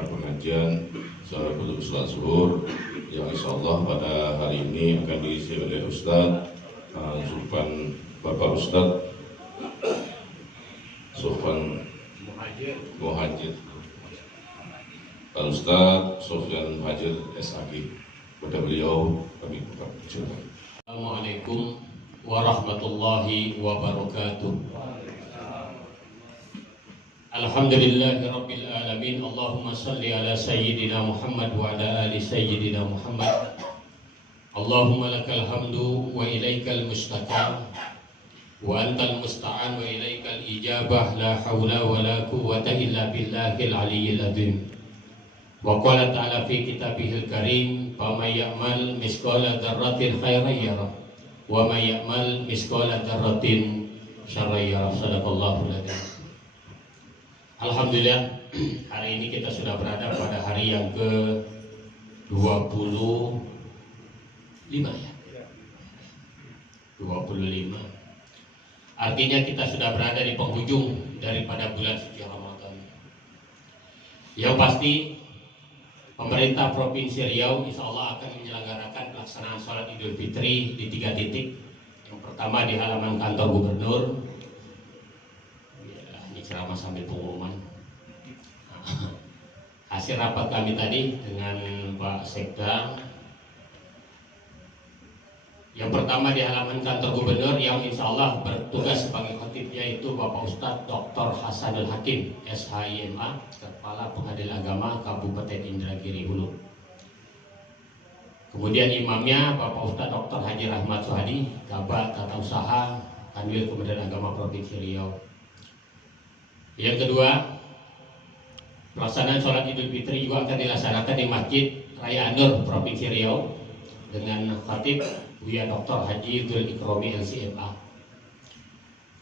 melaksanakan pengajian Salatul Sholat Zuhur yang insyaallah pada hari ini akan diisi oleh Ustadz Zulfan, Bapak Ustadz Sofwan Muhajir, Pak Ustadz Sofyan Muhajir SAG. Pada beliau kami persilakan. Assalamualaikum warahmatullahi wabarakatuh. Alhamdulillahi rabbil alamin. Allahumma salli ala sayyidina Muhammad wa ala ali sayyidina Muhammad. Allahumma lakal hamdu wa ilaikal mustaqam wa antal musta'an wa ilaikal ijabah. La hawla wa la quwwata illa billahil aliyyil azim. Wa qala ta'ala fi kitabihil karim, faman ya'mal misqala dzarratin khairan yarah wa may ya'mal misqala dzarratin syarran yarah. Shadaqallahul adzim. Alhamdulillah, hari ini kita sudah berada pada hari yang ke-25 ya. 25. Artinya kita sudah berada di penghujung daripada bulan suci Ramadan. Yang pasti pemerintah Provinsi Riau insya Allah akan menyelenggarakan pelaksanaan sholat Idul Fitri di 3 titik. Yang pertama di halaman kantor gubernur. Ya, ini ceramah sambil pengumuman. Hasil rapat kami tadi dengan Pak Sekda. Yang pertama di halaman kantor gubernur yang insya Allah bertugas sebagai khatibnya itu Bapak Ustadz Dr. Hasanul Hakim SHIMA, Kepala Pengadilan Agama Kabupaten Indragiri Hulu. Kemudian imamnya Bapak Ustadz Dr. Haji Rahmat Suhadi, Kabak Tata Usaha Kanwil Kementerian Agama Provinsi Riau. Yang kedua, pelaksanaan sholat Idul Fitri juga akan dilaksanakan di Masjid Raya Anur Provinsi Riau dengan khatib Buya Dr. Haji Dul Ikromi LCMA.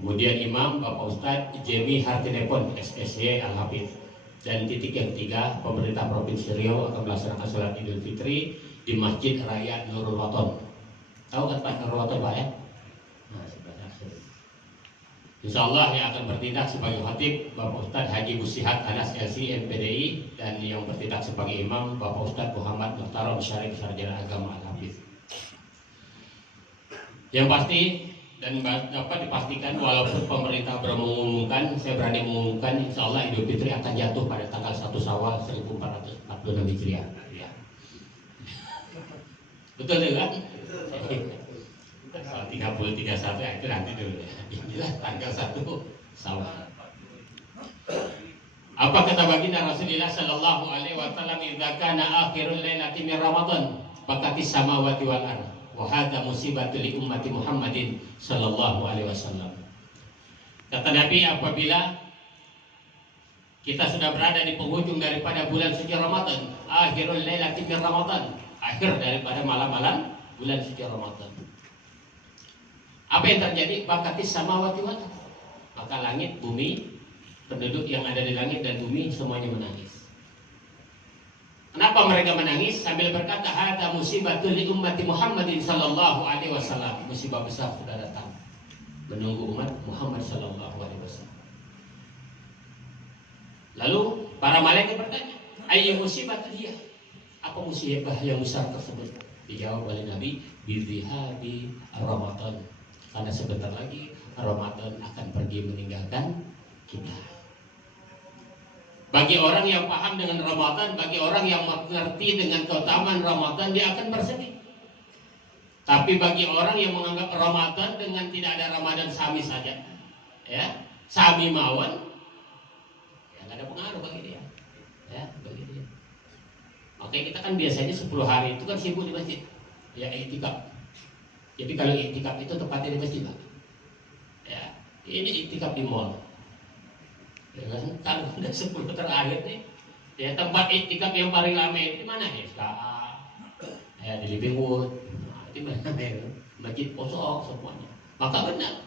Kemudian imam Bapak Ustadz Jemi Hartinepon SSY Al-Hafidh. Dan titik yang ketiga, pemerintah Provinsi Riau akan melaksanakan sholat Idul Fitri di Masjid Raya Nurul Waton. Tahu kan Pak Nurul Waton Pak ya? Nah, sebenarnya insya Allah yang akan bertindak sebagai khatib Bapak Ustadz Haji Busihat Anas LC MPDI, dan yang bertindak sebagai imam Bapak Ustadz Muhammad Muhtaram Syarif Sarjana Agama Al-Hafidh. Yang pasti dan dapat dipastikan walaupun pemerintah belum mengumumkan, saya berani mengumumkan insya Allah Idul Fitri akan jatuh pada tanggal 1 Syawal 1446 Hijriah. Ya. Betul kan? 30-31 itu nanti dulu ya. Inilah tanggal 1 Syawal. Apa kata baginda Rasulullah sallallahu alaihi wasallam, "Idza kana akhirul lailati min Ramadan, bakatis samawati wal ardh, wa hadza musibatul li ummati Muhammadin sallallahu alaihi wasallam." Kata Nabi, apabila kita sudah berada di penghujung daripada bulan suci Ramadan, akhirul lailati min Ramadan, akhir daripada malam-malam bulan suci Ramadan, apa yang terjadi? Bakatis samawati wal ardh, maka langit, bumi, penduduk yang ada di langit dan bumi semuanya menangis. Kenapa mereka menangis? Sambil berkata, hadza musibatul li ummati Muhammadin sallallahu alaihi wasallam. Musibah besar sudah datang menunggu umat Muhammad sallallahu alaihi wasallam. Lalu para malaikat bertanya, ayyu musibatul hiya? Apa musibah yang besar tersebut? Dijawab oleh Nabi, bidzihabi Ramadan. Karena sebentar lagi Ramadan akan pergi meninggalkan kita. Bagi orang yang paham dengan Ramadan, bagi orang yang mengerti dengan keutamaan Ramadan, dia akan bersedih. Tapi bagi orang yang menganggap Ramadan dengan tidak ada Ramadan sami saja, ya, sami mawon, ya nggak ada pengaruh bagi dia, ya, bagi dia. Oke, kita kan biasanya 10 hari itu kan sibuk di masjid, ya iktikaf. Jadi kalau iktikaf itu tepatnya di masjid, Pak. Ya, ini iktikaf di mall. Ya kan, kalau udah 10 terakhir nih, ya tempat iktikaf yang paling ramai di mana ya? Ya di Living Wood, nah, di mana ya? Masjid kosong semuanya. Maka benar,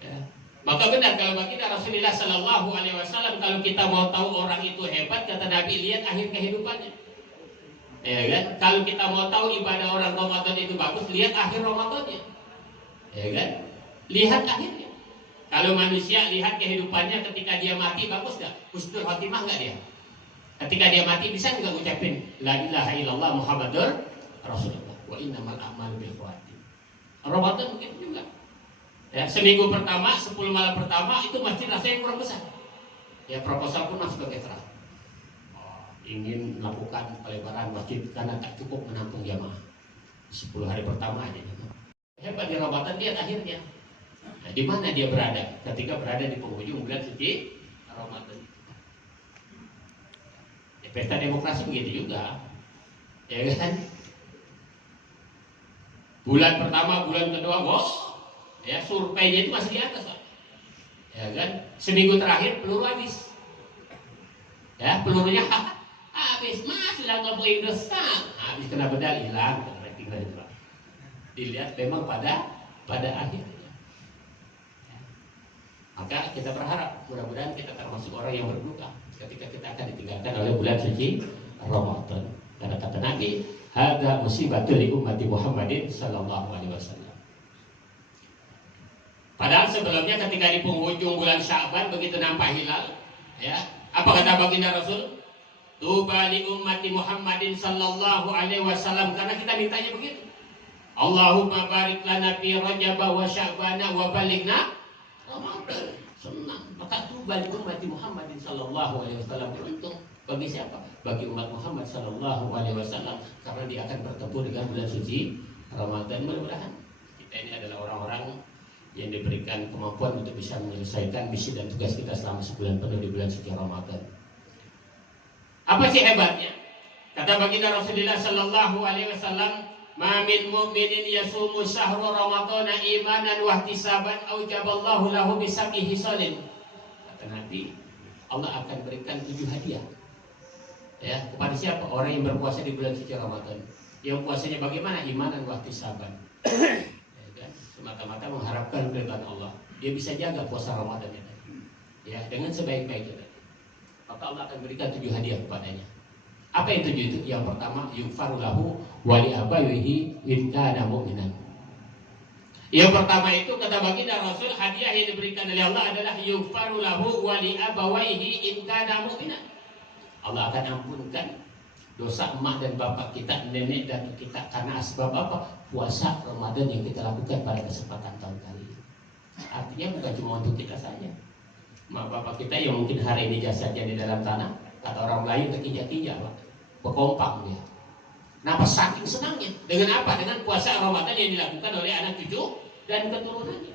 ya. Maka benar kalau baginda Rasulullah Sallallahu Alaihi Wasallam, kalau kita mau tahu orang itu hebat, kata Nabi, lihat akhir kehidupannya. Ya kan? Kalau kita mau tahu ibadah orang Ramadan itu bagus, lihat akhir Ramadannya. Ya kan? Lihat akhirnya. Kalau manusia lihat kehidupannya ketika dia mati, bagus gak? Husnul khotimah gak dia? Ketika dia mati bisa nggak ngucapin la ilaha illallah Muhammadur Rasulullah wa innamal a'malu bil khawatim. Ramadan mungkin juga. Ya, seminggu pertama, 10 malam pertama itu masjid rasanya kurang besar. Ya, proposal pun masuk ke Ketra. Ingin melakukan pelebaran masjid karena tak cukup menampung jamaah. 10 hari pertama aja. Hebat di Ramadan lihat akhirnya. Nah, di mana dia berada? Ketika berada di penghujung bulan suci Ramadan. Ya, pesta demokrasi begitu juga. Ya kan? Bulan pertama, bulan kedua, ya surveinya itu masih di atas, Pak. Ya kan? Seminggu terakhir peluru habis. Ya, pelurunya habis, masih lah nggak boleh dosa. Habis kena bedah hilang, ratingnya itu, Pak. Dilihat memang pada akhirnya. Ya. Maka kita berharap mudah-mudahan kita termasuk orang yang berduka ketika kita akan ditinggalkan oleh bulan suci Ramadan. Karena kata Nabi, hadza musibatul li ummati Muhammadin sallallahu alaihi wasallam. Padahal sebelumnya ketika di penghujung bulan Sya'ban begitu nampak hilal, ya, apa kata baginda Rasul? Tuba li ummati Muhammadin sallallahu alaihi wasallam, karena kita mintanya begitu. Allahumma barik lana fi Rajab wa Sya'ban wa balighna Ramadan. Senang. Maka tuba li ummati Muhammadin sallallahu alaihi wasallam, beruntung. Bagi siapa? Bagi umat Muhammad sallallahu alaihi wasallam, karena dia akan bertemu dengan bulan suci Ramadan. Mudah-mudahan kita ini adalah orang-orang yang diberikan kemampuan untuk bisa menyelesaikan misi dan tugas kita selama sebulan penuh di bulan suci Ramadan. Apa sih hebatnya? Kata baginda Rasulullah sallallahu alaihi wasallam, "Ma min mu'minin yasumu syahra ramadhana imanan wa ihtisaban aujaballahu lahu bi sab'i hisalin." Kata Nabi, Allah akan berikan 7 hadiah. Ya, kepada siapa? Orang yang berpuasa di bulan suci Ramadan. Yang puasanya bagaimana? Imanan wa ihtisaban. Semata-mata mengharapkan keridhaan Allah. Dia bisa jaga puasa Ramadannya tadi. Ya, dengan sebaik-baiknya tadi. Maka Allah akan berikan 7 hadiah kepadanya. Apa yang 7 itu? Yang pertama, yughfaru lahu wa li abawayhi in kana mu'minan. Yang pertama itu kata baginda Rasul, hadiah yang diberikan oleh Allah adalah yughfaru lahu wa li abawayhi in kana mu'minan. Allah akan ampunkan dosa emak dan bapak kita, nenek dan kita, karena sebab apa? Puasa Ramadan yang kita lakukan pada kesempatan tahun kali ini. Artinya bukan cuma untuk kita saja. Emak bapak kita yang mungkin hari ini jasadnya di dalam tanah, kata orang Melayu kekijak-kijak, Pak. Berkompang dia. Kenapa? Saking senangnya. Dengan apa? Dengan puasa Ramadan yang dilakukan oleh anak cucu dan keturunannya.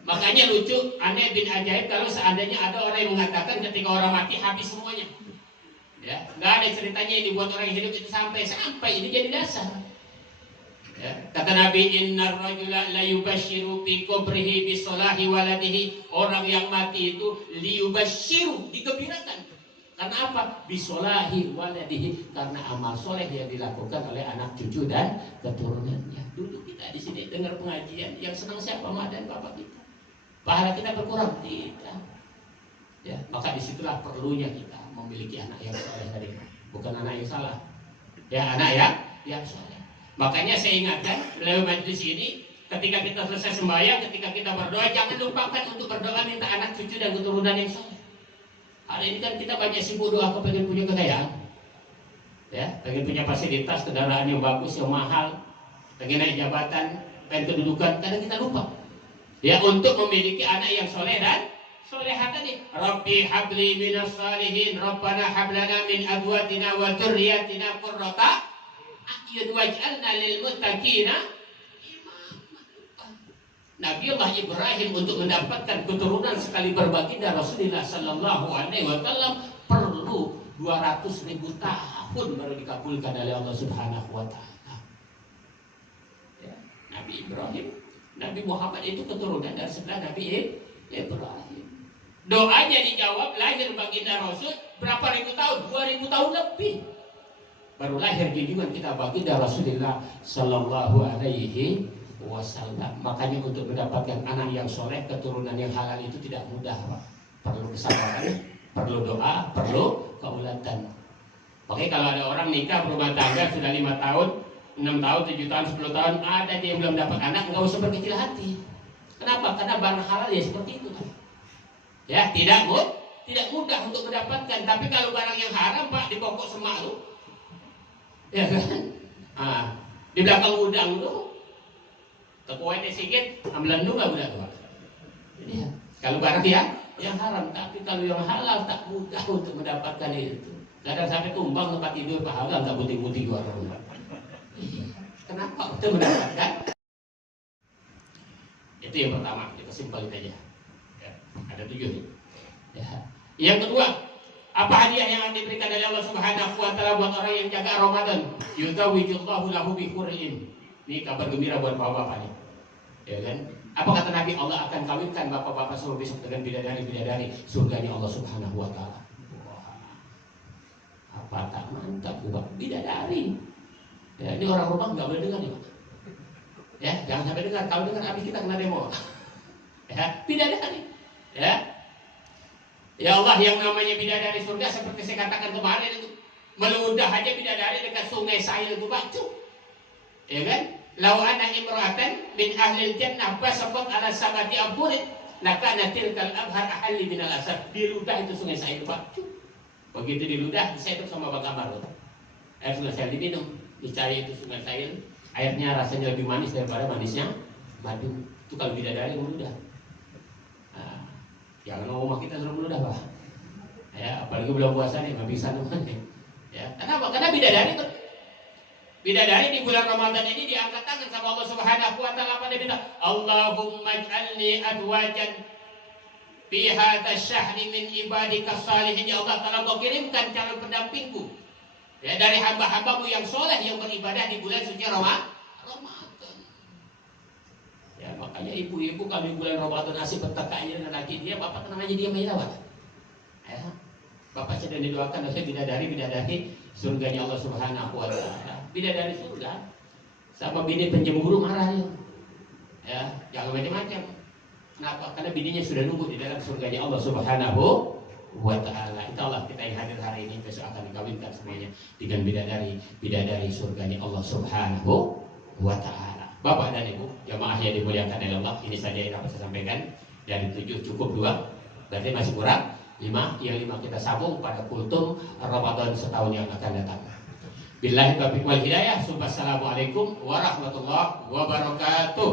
Makanya lucu, aneh bin ajaib kalau seandainya ada orang yang mengatakan ketika orang mati habis semuanya. Ya, nggak ada ceritanya yang dibuat orang yang hidup itu sampai ini jadi dasar. Ya, kata Nabi, innar rajula la yubashshiru fi qabrihi bi salahi waladihi. Orang yang mati itu liyubashshiru, digembirakan. Karena apa? Bi salahi waladihi, karena amal soleh yang dilakukan oleh anak cucu dan keturunannya. Dulu kita di sini dengar pengajian, yang senang siapa? Mak dan bapak kita. Pahala kita berkurang tidak. Ya, maka disitulah perlunya kita memiliki anak yang soleh tadi, bukan anak yang salah. Ya, anak yang soleh. Makanya saya ingatkan melalui majelis ini, ketika kita selesai sembahyang, ketika kita berdoa, jangan lupakan untuk berdoa minta anak cucu dan keturunan yang soleh. Hari ini kan kita banyak sibuk doa pengen punya kekayaan, ya, pengen punya fasilitas, kendaraan yang bagus, yang mahal, pengen naik jabatan, pengen kedudukan, kadang kita lupa. Ya, untuk memiliki anak yang soleh dan solehah tadi. Rabbi habli minas salihin, Rabbana hablana min azwajina wa dzurriyyatina qurrata a'yun waj'alna lil muttaqina imama. Nabi Allah Ibrahim untuk mendapatkan keturunan sekali berbaginda Rasulullah sallallahu alaihi wasallam perlu 200.000 tahun baru dikabulkan oleh Allah Subhanahu wa taala. Ya, Nabi Ibrahim, Nabi Muhammad itu keturunan dari sebelah Nabi Ibrahim. Doanya dijawab, lahir baginda Rasul berapa ribu tahun? 2000 tahun lebih. Baru lahir junjungan kita baginda Rasulullah sallallahu alaihi wasallam. Makanya untuk mendapatkan anak yang soleh, keturunan yang halal itu tidak mudah, Pak. Perlu kesabaran, perlu doa, perlu keulatan. Makanya kalau ada orang nikah berumah tangga sudah 5 tahun, 6 tahun, 7 tahun, 10 tahun, ada dia yang belum dapat anak, nggak usah berkecil hati. Kenapa? Karena barang halal ya seperti itu. Ya, tidak tidak mudah untuk mendapatkan. Tapi kalau barang yang haram Pak, di pokok semak lu, ya kan? Di belakang gudang lu, tekuannya sikit, ambilan dulu nggak udah tuh Pak. Jadi kalau barang yang haram, tapi kalau yang halal tak mudah untuk mendapatkan itu. Kadang sampai tumbang tempat tidur Pak, halal nggak putih-putih gua orang. Kenapa untuk mendapatkan? Itu yang pertama, kita simpelin aja. Ya, ada 7. Ya. Yang kedua, apa hadiah yang diberikan dari Allah Subhanahu wa taala buat orang yang jaga Ramadan? Yuzawijullahu lahu bi hurrin. Ini kabar gembira buat bapak-bapak nih. Ya kan? Apa kata Nabi? Allah akan kawinkan bapak-bapak semua besok dengan bidadari-bidadari surganya Allah Subhanahu wa taala. Apa tak mantap buat bidadari? Ya, ini orang rumah nggak boleh dengar nih Pak. Ya, jangan sampai dengar. Kalau dengar habis kita kena demo. Ya, bidadari. Ya. Ya Allah, yang namanya bidadari surga seperti saya katakan kemarin itu, meludah aja bidadari dekat sungai Sail itu Pak. Ya kan? Lau anna imra'atan min ahli jannah basaqat ala sabati abhurin lakana tilkal abhar ahalli minal asad. Diludah itu sungai Sail Pak. Begitu diludah, disedot sama Bang Kamar. Air sungai Sail diminum. Dicari itu sungai Sail, airnya rasanya lebih manis daripada manisnya madu. Itu kalau bidadari meludah. Jangan ngomong kita suruh meludah Pak. Ya, apalagi bulan puasa nih, nggak bisa namanya. Ya, kenapa? Karena bidadari di bulan Ramadan ini diangkat tangan sama Allah Subhanahu wa taala pada bilang, Allahumma ij'alni adwajan fi hadzal syahri min ibadika salihin. Ya Allah, tolong Kau kirimkan calon pendampingku. Ya, dari hamba-hambamu yang soleh yang beribadah di bulan suci Ramadan. Ya, makanya ibu-ibu kalau di bulan Ramadan asik bertekaknya dengan laki dia, bapak tenang aja diam aja Pak. Ya, bapak sedang didoakan oleh bidadari surganya Allah Subhanahu wa taala. Bidadari surga sama bini penjemuru marah ya. Ya, jangan macam-macam. Kenapa? Karena bininya sudah nunggu di dalam surganya Allah Subhanahu wa ta'ala. Itu Allah kita yang hadir hari ini besok akan dikawinkan semuanya dengan bidadari surganya Allah Subhanahu wa ta'ala. Bapak dan Ibu, jamaah yang dimuliakan oleh Allah, ini saja yang dapat saya sampaikan. Dari 7 cukup 2, berarti masih kurang 5. Yang 5 kita sambung pada kultum Ramadan setahun yang akan datang. Billahi taufiq wal hidayah. Assalamualaikum warahmatullahi wabarakatuh.